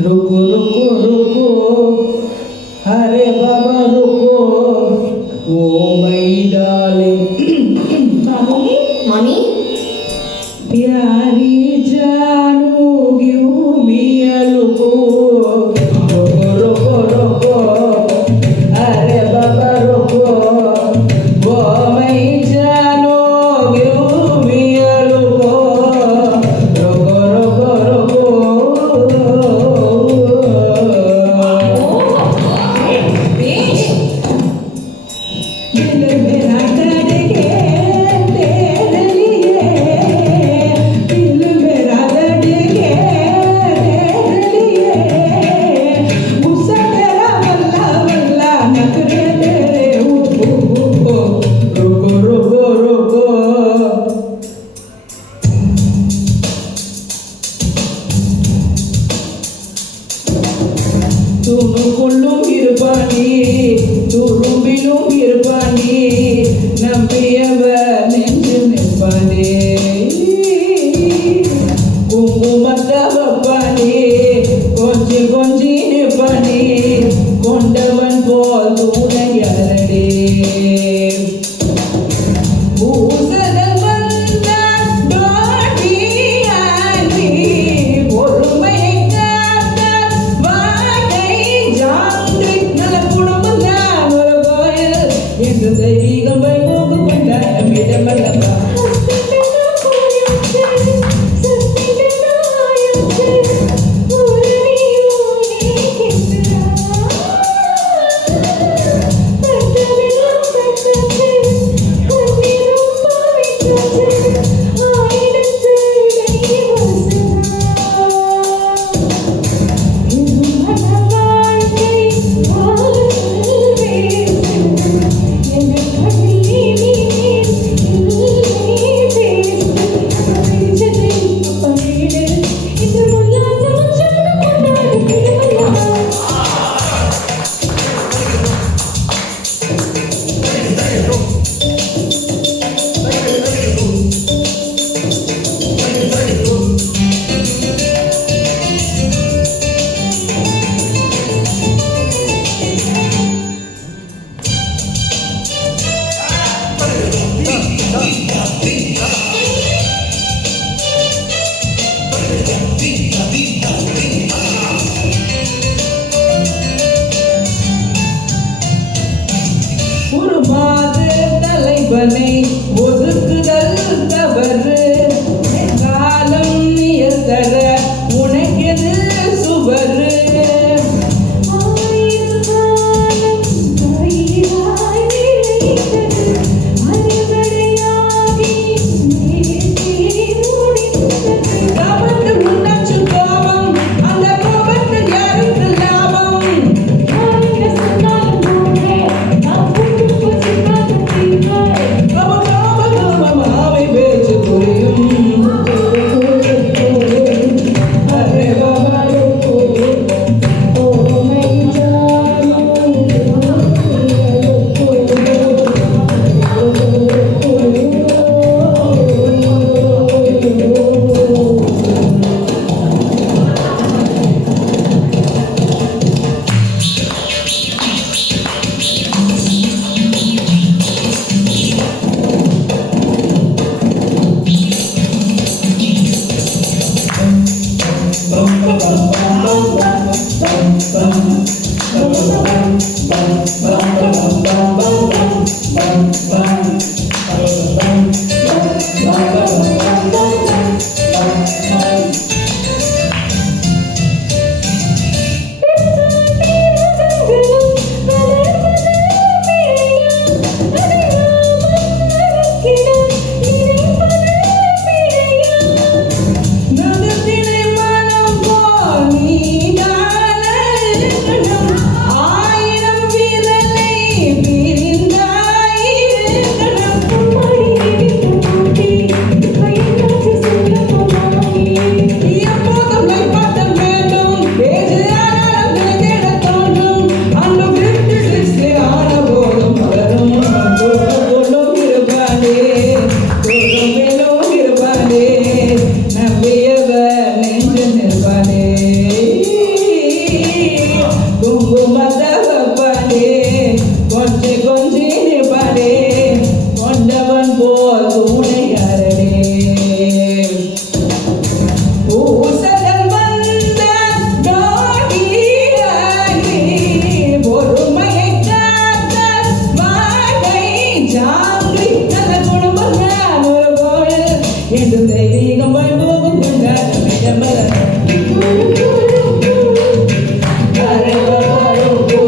रुको रुको रुको अरे बाबा रुको ओ माय डार्लिंग मम्मी प्यारी जानू गिव मी अ लुको रुको रुको रुको अरे बाबा रुको ओ माय जानू गिव मी अ लुको रुको रुको रुको दिल मेरा धड़के तेरे लिए दिल मेरा धड़के तेरे लिए गुस्सा तेरा वल्ला वल्ला नखरे तेरे रुको रुको रुको துணுக்குள்ளும் இருப்பானி துரும்பிலும் இருப்பானி நம்பியவர் நெஞ்சு நிற்பானே குங்குமத்த வப்பானே கொஞ்சி கொஞ்சி நிற்பானே கொண்டவன் போல் துணையரடே பூசதல் வந்த டோட்டி ஆனி பொறுமை காத்த வாடை ஜாத்ரி நல்ல குடும்பம் தான் ஒரு கோயில் இந்த தெய்வீகம் வைகோக்கு கொண்ட மிடமல்லப்பா மேகமாய் போகும் கொண்டாடும் இடமலர் அரவரும் பூ